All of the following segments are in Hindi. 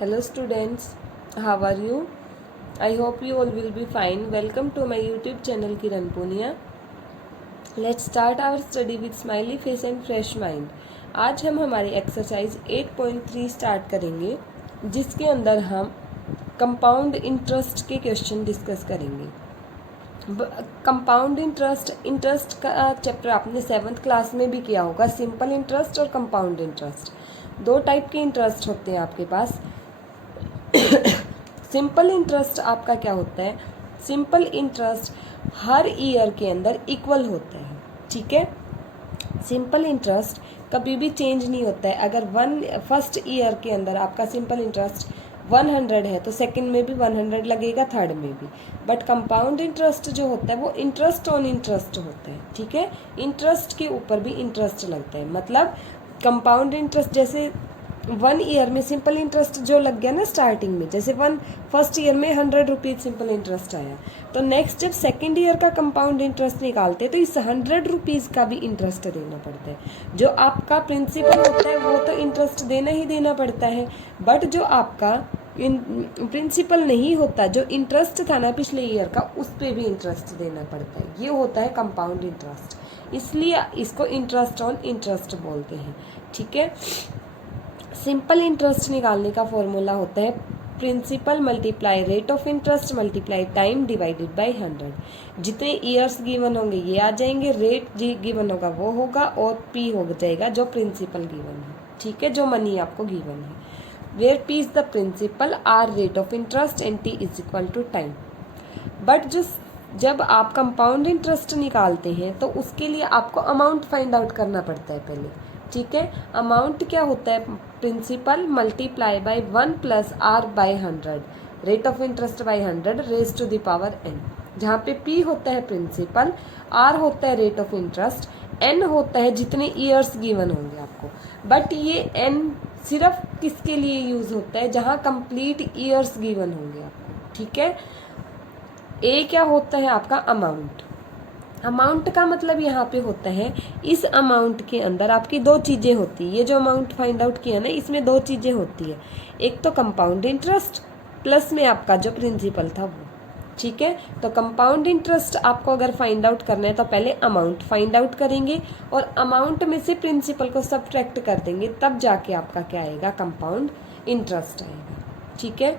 Hello students, how are you? I hope you all will be fine. Welcome to my YouTube channel Kiran Punia. Let's start our study with smiley face and fresh mind. आज हम हमारी एक्सरसाइज 8.3 स्टार्ट करेंगे जिसके अंदर हम कंपाउंड इंटरेस्ट के क्वेश्चन डिस्कस करेंगे। कंपाउंड इंटरेस्ट का चैप्टर आपने 7th क्लास में भी किया होगा। सिंपल इंटरेस्ट और कंपाउंड इंटरेस्ट, दो टाइप के इंटरेस्ट होते हैं आपके पास। सिंपल इंटरेस्ट आपका क्या होता है? सिंपल इंटरेस्ट हर ईयर के अंदर इक्वल होता है, ठीक है। सिंपल इंटरेस्ट कभी भी चेंज नहीं होता है। अगर फर्स्ट ईयर के अंदर आपका सिंपल इंटरेस्ट 100 है तो सेकंड में भी 100 लगेगा, थर्ड में भी। बट कंपाउंड इंटरेस्ट जो होता है वो इंटरेस्ट ऑन इंटरेस्ट होता है, ठीक है। इंटरेस्ट के ऊपर भी इंटरेस्ट लगता है। मतलब कंपाउंड इंटरेस्ट जैसे 1 ईयर में सिंपल इंटरेस्ट जो लग गया ना स्टार्टिंग में, जैसे फर्स्ट ईयर में 100 रुपीज सिंपल इंटरेस्ट आया, तो नेक्स्ट जब सेकेंड ईयर का कंपाउंड इंटरेस्ट निकालते हैं तो इस 100 रुपीज का भी इंटरेस्ट देना पड़ता है। जो आपका प्रिंसिपल होता है वो तो इंटरेस्ट देना ही देना पड़ता है, बट जो आपका प्रिंसिपल नहीं होता, जो इंटरेस्ट था ना पिछले ईयर का, उस पर भी इंटरेस्ट देना पड़ता है। ये होता है कंपाउंड इंटरेस्ट, इसलिए इसको इंटरेस्ट ऑन इंटरेस्ट बोलते हैं, ठीक है। सिंपल इंटरेस्ट निकालने का फॉर्मूला होता है principal multiply rate of interest multiply time divided by 100। जितने ईयर्स गिवन होंगे ये आ जाएंगे, रेट जी गिवन होगा वो होगा, और पी हो जाएगा जो प्रिंसिपल गिवन है, ठीक है, जो मनी आपको गिवन है। Where P is the principal, R rate of interest and T is equal to time. But जब आप कंपाउंड इंटरेस्ट निकालते हैं तो उसके लिए आपको अमाउंट फाइंड आउट करना पड़ता है पहले, ठीक है। अमाउंट क्या होता है? Principal multiply by 1 plus R by 100, rate of interest by 100 raise to the power N, जहाँ पे पी होता है प्रिंसिपल, आर होता है रेट ऑफ इंटरेस्ट, एन होता है जितने ईयर्स गिवन होंगे आपको। बट ये एन सिर्फ किसके लिए यूज होता है? जहाँ कंप्लीट ईयर्स गिवन होंगे आपको, ठीक है। ए क्या होता है आपका? अमाउंट। अमाउंट का मतलब यहाँ पे होता है इस अमाउंट के अंदर आपकी दो चीज़ें होती है। ये जो अमाउंट फाइंड आउट किया ना, इसमें दो चीज़ें होती है, एक तो कंपाउंड इंटरेस्ट प्लस में आपका जो प्रिंसिपल था वो, ठीक है। तो कंपाउंड इंटरेस्ट आपको अगर फाइंड आउट करना है तो पहले अमाउंट फाइंड आउट करेंगे और अमाउंट में से प्रिंसिपल को सब्ट्रैक्ट कर देंगे, तब जाके आपका क्या आएगा? कंपाउंड इंटरेस्ट आएगा, ठीक है।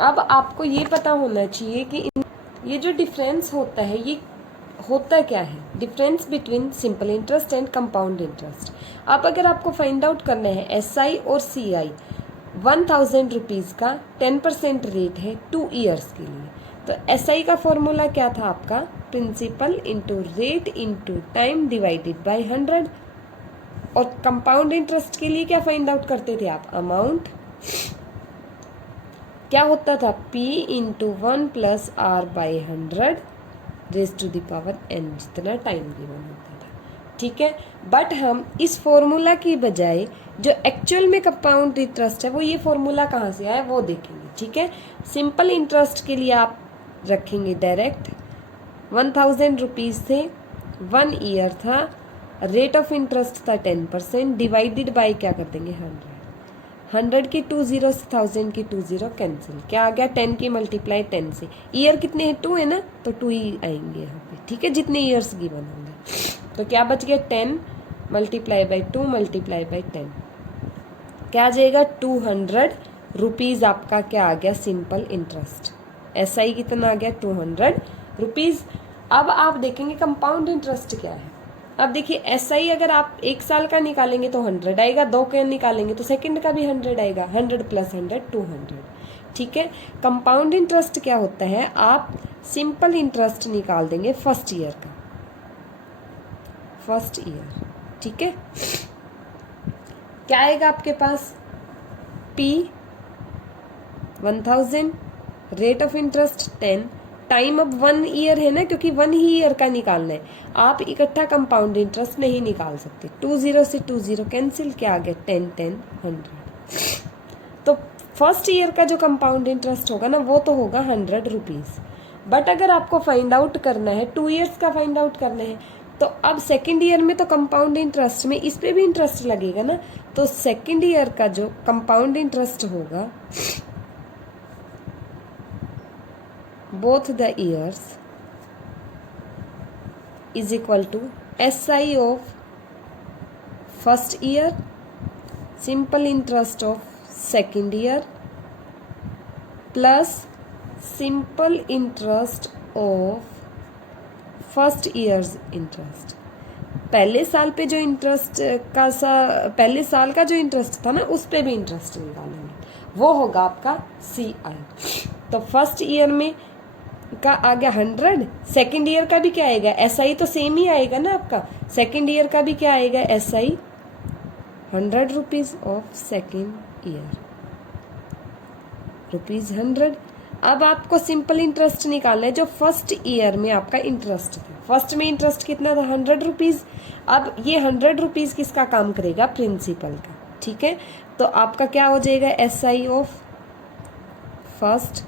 अब आपको ये पता होना चाहिए कि ये जो डिफरेंस होता है ये होता क्या है? Difference between simple interest and compound interest. अब अगर आपको फाइंड आउट करना है एसआई और सीआई, 1000 रुपीज़ का 10% रेट है 2 ईयर्स के लिए, तो एसआई का फॉर्मूला क्या था आपका? Principal into rate into time divided by 100। और कंपाउंड इंटरेस्ट के लिए क्या फाइंड आउट करते थे आप? अमाउंट क्या होता था? P into 1 plus R by 100 raise to the power n, जितना टाइम गिवन होता था, ठीक है। बट हम इस फॉर्मूला की बजाय जो एक्चुअल में कंपाउंड इंटरेस्ट है वो ये फॉर्मूला कहाँ से आया वो देखेंगे, ठीक है। सिंपल इंटरेस्ट के लिए आप रखेंगे डायरेक्ट 1000 रुपीज़ थे, 1 ईयर था, रेट ऑफ इंटरेस्ट था 10%, डिवाइडेड बाई क्या कर देंगे? 100 की 2 जीरो, 1000 की 2 जीरो कैंसिल, क्या आ गया? 10 की मल्टीप्लाई 10 से, ईयर कितने हैं? 2 है ना, तो 2 ही आएंगे यहाँ पे, ठीक है, जितने ईयर्स गिवन होंगे। तो क्या बच गया? 10 मल्टीप्लाई बाई 2 मल्टीप्लाई बाई 10, क्या आ जाएगा? 200 रुपीज़ आपका क्या आ गया? Simple interest. एसआई कितना आ गया? 200 रुपीज़। अब आप देखेंगे कंपाउंड इंटरेस्ट क्या है। अब देखिए एसआई अगर आप 1 साल का निकालेंगे तो 100 आएगा, 2 का निकालेंगे तो सेकंड का भी 100 आएगा, 100 प्लस 100 200, ठीक है। कंपाउंड इंटरेस्ट क्या होता है? आप सिंपल इंटरेस्ट निकाल देंगे फर्स्ट ईयर का, फर्स्ट ईयर, ठीक है। क्या आएगा आपके पास? P 1000, rate of interest 10, time अब 1 ईयर है ना, क्योंकि 1 ही ईयर का निकालना है, आप इकट्ठा कंपाउंड इंटरेस्ट नहीं निकाल सकते। 2 जीरो से 2 जीरो कैंसिल, क्या आ गया? 10 10 100। तो फर्स्ट ईयर का जो कंपाउंड इंटरेस्ट होगा ना वो तो होगा 100 रुपीज़। बट अगर आपको फाइंड आउट करना है 2 ईयर्स का फाइंड आउट करना है तो अब सेकेंड ईयर में तो कंपाउंड इंटरेस्ट में इस पे भी इंटरेस्ट लगेगा ना, तो सेकेंड ईयर का जो कंपाउंड इंटरेस्ट होगा both the years is equal to SI of first year, simple interest of second year plus simple interest of first years interest. पहले साल पे जो इंटरेस्ट पहले साल का जो इंटरेस्ट था ना, उस पे भी इंटरेस्ट निकालेंगे, वो होगा आपका CI। तो फर्स्ट ईयर में का आ गया 100, सेकेंड ईयर का भी क्या आएगा, SI तो सेम ही आएगा ना आपका, सेकेंड ईयर का भी क्या आएगा SI 100 rupees of second year, ₹100। अब आपको सिंपल इंटरेस्ट निकालना है जो फर्स्ट ईयर में आपका इंटरेस्ट था। फर्स्ट में इंटरेस्ट कितना था, 100 रुपीज। अब ये 100 रुपीज किसका काम करेगा, प्रिंसिपल का, ठीक है। तो आपका क्या हो जाएगा, SI of first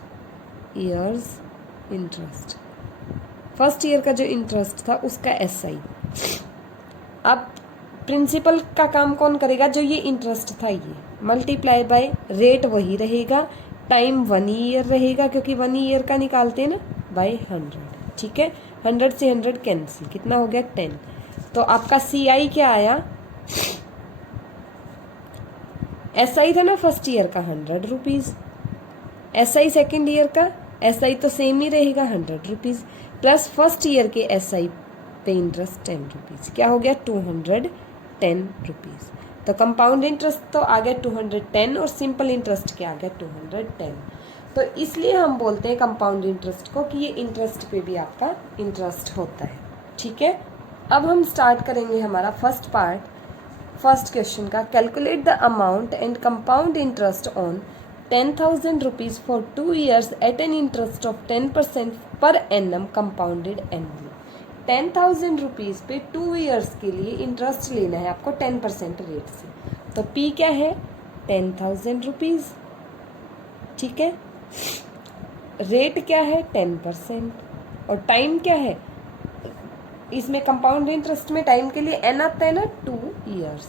years interest, first year का जो इंटरेस्ट था उसका SI। अब प्रिंसिपल का काम कौन करेगा, जो ये इंटरेस्ट था ये मल्टीप्लाई बाय रेट वही रहेगा, टाइम 1 ईयर रहेगा क्योंकि 1 ईयर का निकालते हैं ना, बाय 100, ठीक है। 100 से 100 कैंसिल, कितना हो गया 10। तो आपका CI क्या आया, SI था ना फर्स्ट ईयर का 100 रुपीज, SI सेकेंड ईयर का SI तो सेम ही रहेगा 100 रुपीज, प्लस फर्स्ट ईयर के SI पे इंटरेस्ट 10 रुपीज, क्या हो गया 210 रुपीज। तो कंपाउंड इंटरेस्ट तो आ गया 210 और सिंपल इंटरेस्ट क्या आ गया 210। तो इसलिए हम बोलते हैं कंपाउंड इंटरेस्ट को कि ये इंटरेस्ट पे भी आपका इंटरेस्ट होता है, ठीक है। अब हम स्टार्ट करेंगे हमारा फर्स्ट पार्ट, फर्स्ट क्वेश्चन का। Calculate the amount and compound interest on 10,000 rupees for 2 years at an interest of 10% per annum compounded annually. 10,000 rupees पे 2 years के लिए इंटरेस्ट लेना है आपको 10% रेट से। तो P क्या है, 10,000 रुपीज, ठीक है। रेट क्या है 10% और टाइम क्या है, इसमें कंपाउंड इंटरेस्ट में टाइम के लिए N आता है ना 2 years,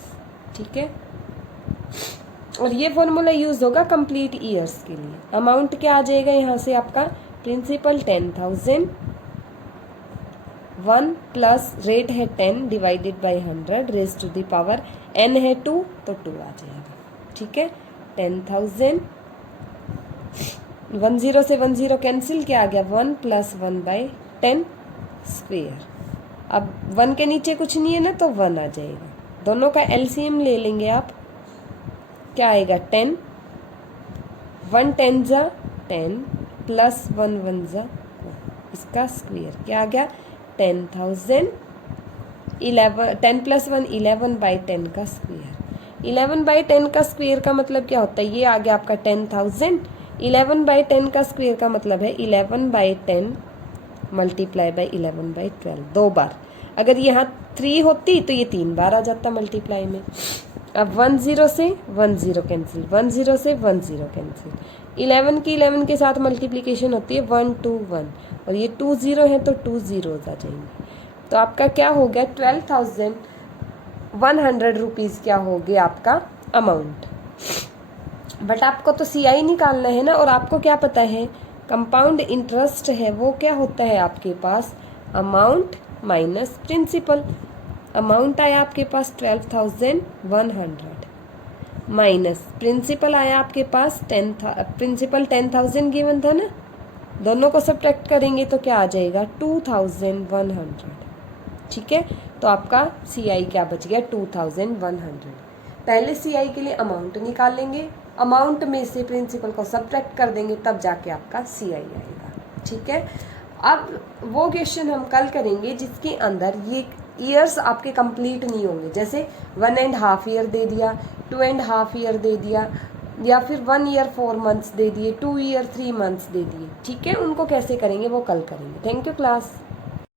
ठीक है। और ये फॉर्मूला यूज होगा कंप्लीट ईयर्स के लिए। अमाउंट क्या आ जाएगा यहाँ से आपका, प्रिंसिपल 10,000, 1 प्लस रेट है 10 divided by 100 raise to the power n है 2 तो 2 आ जाएगा, ठीक है। 10,000, 10 से 10 कैंसिल, क्या आ गया 1 प्लस 1/10 स्क्वेयर। अब 1 के नीचे कुछ नहीं है ना तो 1 आ जाएगा, दोनों का LCM ले लेंगे आप, क्या आएगा 10, 1 10 जा 10 प्लस 1 1 जा 1, इसका स्क्वेयर क्या आ गया 10,000, 11 10 प्लस 1 11/10 का स्क्वेयर। 11/10 का स्क्वेयर का मतलब क्या होता है, ये आ गया आपका 10,000, 11/10 का स्क्वेयर का मतलब है 11/10 मल्टीप्लाई बाई 11/12, 2 बार। अगर यहाँ 3 होती तो ये 3 बार आ जाता मल्टीप्लाई में। अब 10 से 10 कैंसिल, 10 से 10 कैंसिल, 11 की 11 के साथ मल्टीप्लिकेशन होती है 1 2 1 और ये 2 0 है तो 2 zeros आ जाएंगे। तो आपका क्या हो गया 12,100 रुपीज़ क्या हो गया आपका अमाउंट। बट आपको तो CI निकालना है ना, और आपको क्या पता है कंपाउंड इंटरेस्ट है वो क्या होता है आपके पास, अमाउंट माइनस प्रिंसिपल। अमाउंट आया आपके पास 12,100 माइनस प्रिंसिपल आया आपके पास 10, प्रिंसिपल 10,000 गिवन था ना, दोनों को सब्ट्रैक्ट करेंगे तो क्या आ जाएगा 2,100, ठीक है। तो आपका CI क्या बच गया 2,100। पहले CI के लिए अमाउंट निकाल लेंगे, अमाउंट में से प्रिंसिपल को सब्ट्रैक्ट कर देंगे तब जाके आपका CI आएगा, ठीक है। अब वो क्वेश्चन हम कल करेंगे जिसके अंदर ये ईयर्स आपके कंप्लीट नहीं होंगे, जैसे 1.5 year दे दिया, 2.5 year दे दिया, या फिर 1 year 4 months दे दिए, 2 year 3 months दे दिए, ठीक है। उनको कैसे करेंगे वो कल करेंगे। Thank you class.